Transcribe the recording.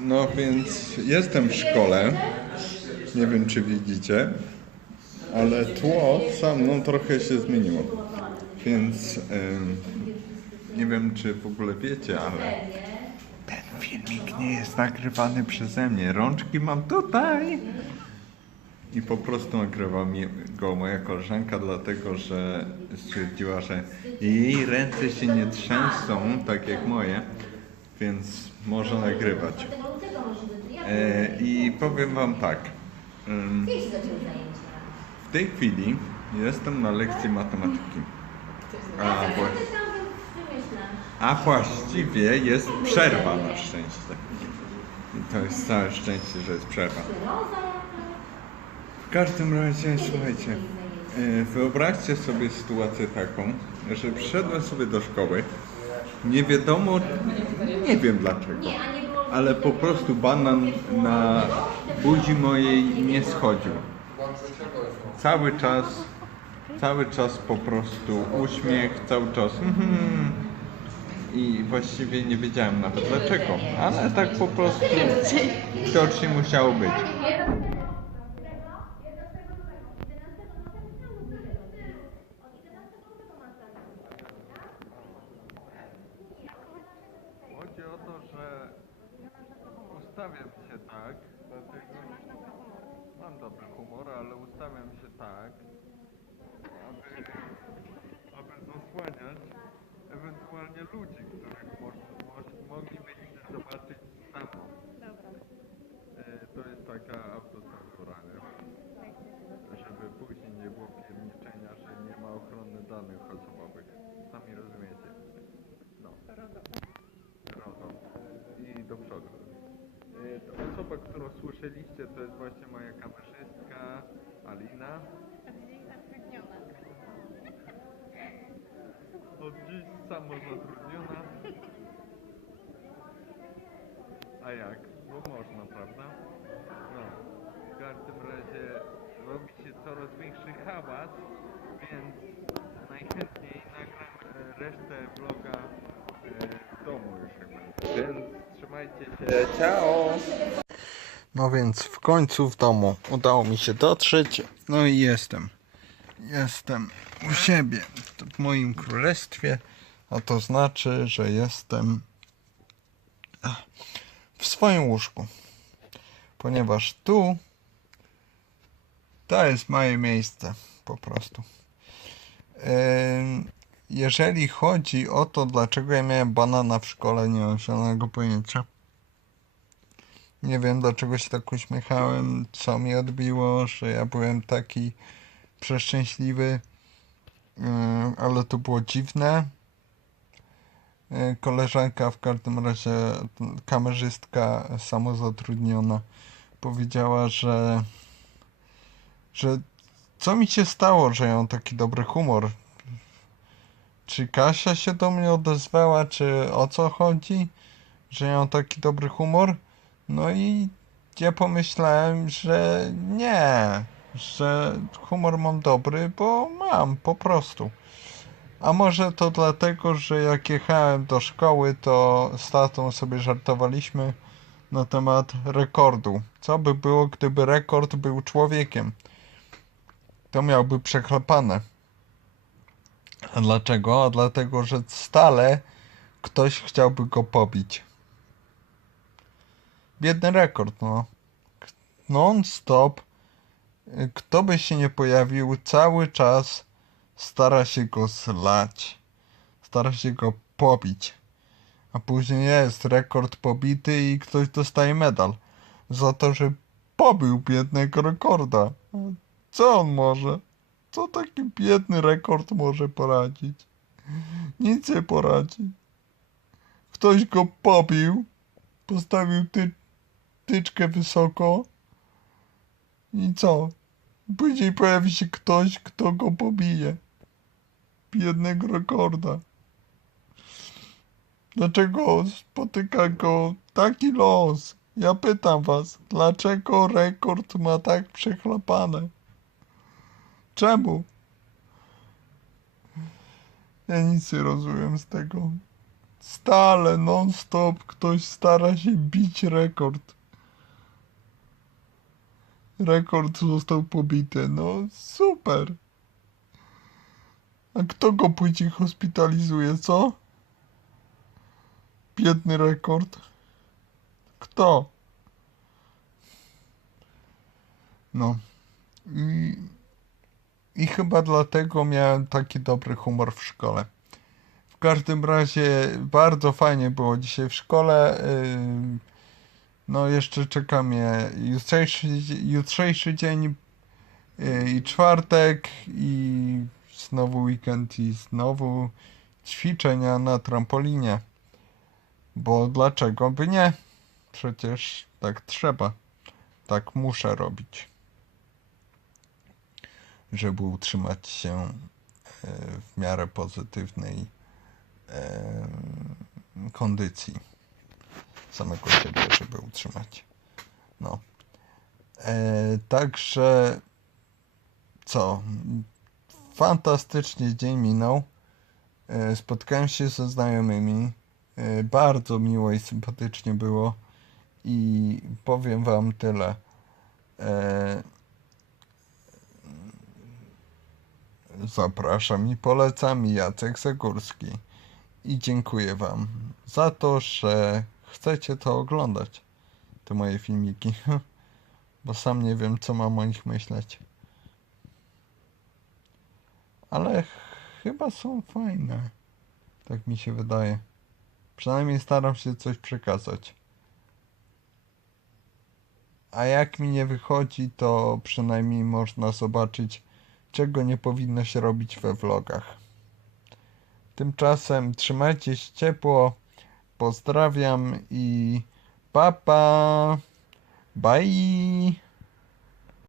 No więc jestem w szkole. Nie wiem czy widzicie, ale tło za mną trochę się zmieniło. Więc nie wiem czy w ogóle wiecie, ale ten filmik nie jest nagrywany przeze mnie. Rączki mam tutaj. I po prostu nagrywa mi go moja koleżanka, dlatego że stwierdziła, że jej ręce się nie trzęsą, tak jak moje, więc może nagrywać. E, I powiem Wam tak. W tej chwili jestem na lekcji matematyki. A, a właściwie jest przerwa na szczęście. I to jest całe szczęście, że jest przerwa. W każdym razie, słuchajcie, e, wyobraźcie sobie sytuację taką, że przyszedłem sobie do szkoły, nie wiadomo, nie wiem dlaczego, ale po prostu banan na buzi mojej nie schodził. Cały czas, cały czas po prostu uśmiech, cały czas mhm. i właściwie nie wiedziałem nawet dlaczego, ale tak po prostu widocznie musiało być. Chodzi o to, że ustawiam się tak, dlatego mam dobry humor, ale ustawiam się tak, aby, aby zasłaniać ewentualnie ludzi, których mo, mo, moglibyście zobaczyć samo. E, to jest taka autocenzura, nie? Żeby później nie było pierniczenia, że nie ma ochrony danych osobowych. Sami rozumiecie. No. RODO. I do przodu. Y, to Osoba, którą słyszeliście, to jest właśnie moja kamerzystka Alina. Od dziś samozatrudniona. A jak? Bo można, prawda? No. W każdym razie robi się coraz większy hałas, więc najchętniej nagram e, resztę vloga e, w domu już będzie. Więc trzymajcie się. Ciao! No więc w końcu w domu udało mi się dotrzeć. No i jestem. Jestem u siebie, w moim królestwie, a to znaczy, że jestem w swoim łóżku. Ponieważ tu to jest moje miejsce po prostu. Jeżeli chodzi o to, dlaczego ja miałem banana w szkole, nie mam zielonego pojęcia. Nie wiem, dlaczego się tak uśmiechałem, co mi odbiło, że ja byłem taki przeszczęśliwy, Yy, ale to było dziwne. Yy, Koleżanka, w każdym razie kamerzystka samozatrudniona, powiedziała, że, że co mi się stało, że ja mam taki dobry humor. Czy Kasia się do mnie odezwała, czy o co chodzi, że ja mam taki dobry humor? No i ja pomyślałem, że nie, że humor mam dobry, bo mam po prostu. A może to dlatego, że jak jechałem do szkoły, to z tatą sobie żartowaliśmy na temat rekordu. Co by było, gdyby rekord był człowiekiem? To miałby przeklepane. A dlaczego? A dlatego, że stale ktoś chciałby go pobić. Biedny rekord, no. Non-stop. y, Kto by się nie pojawił, cały czas stara się go zlać. Stara się go pobić. A później jest rekord pobity i ktoś dostaje medal. Za to, że pobił biednego rekorda. Co on może? Co taki biedny rekord może poradzić? Nic nie poradzi. Ktoś go pobił, postawił ty, tyczkę wysoko i co? Później pojawi się ktoś, kto go pobije. Biednego rekorda. Dlaczego spotyka go taki los? Ja pytam was, dlaczego rekord ma tak przechlapane? Czemu? Ja nic nie rozumiem z tego. Stale, non-stop ktoś stara się bić rekord. Rekord został pobity. No super. A kto go później hospitalizuje, co? Biedny rekord. Kto? No. I, I chyba dlatego miałem taki dobry humor w szkole. W każdym razie bardzo fajnie było dzisiaj w szkole. Ym, No jeszcze czeka mnie jutrzejszy, jutrzejszy dzień yy, i czwartek i znowu weekend i znowu ćwiczenia na trampolinie. Bo dlaczego by nie? Przecież tak trzeba. Tak muszę robić. Żeby utrzymać się e, w miarę pozytywnej e, kondycji samego siebie, żeby utrzymać. No. E, także co? Fantastycznie dzień minął. E, spotkałem się ze znajomymi. E, bardzo miło i sympatycznie było. I powiem wam tyle. E, zapraszam i polecam Jacek Zagórski. I dziękuję wam za to, że chcecie to oglądać. Te moje filmiki. Bo sam nie wiem, co mam o nich myśleć. Ale chyba są fajne. Tak mi się wydaje. Przynajmniej staram się coś przekazać. A jak mi nie wychodzi, to przynajmniej można zobaczyć, czego nie powinno się robić we vlogach. Tymczasem trzymajcie się ciepło. Pozdrawiam i papa. Bye.